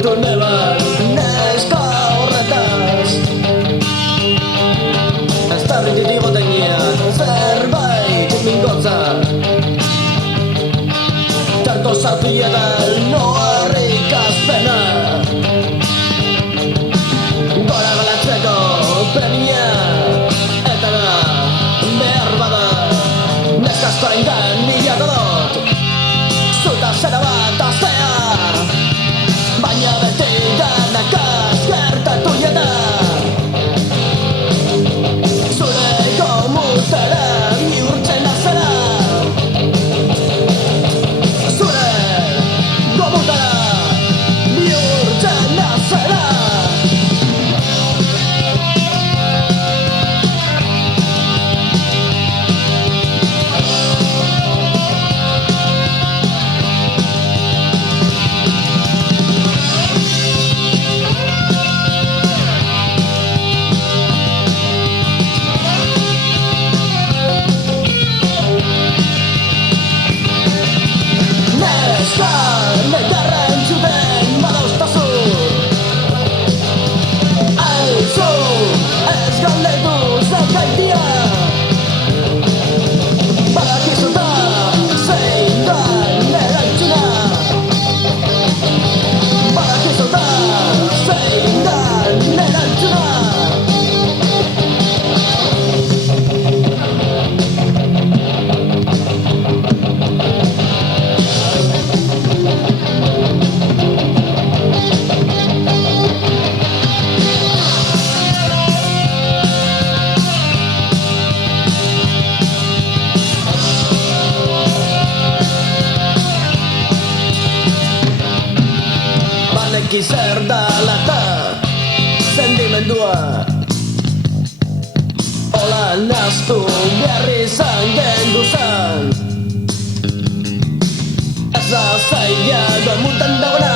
Mutu neban neska horretaz Ez tarritik igoten gian zerbait mingotza Tanto sarpietan noarrik azpena Gora galatzeko premia Eta da behar bada Neskazko ingan nilako dut Zuta zera bat aztea Baina beti danakaz gertatu jeta Zure komutera bihurtzen azera Zure komutera bihurtzen azera Negarra entzuten badauztazu Aizu, ez galdetu zergaitia Badakizuta zein dan erantzuna Badakizuta zein dan erantzuna Baneki zer da lata sentimendua Ola naztu behar izan genduzan Ez da zaila gomutan dagoena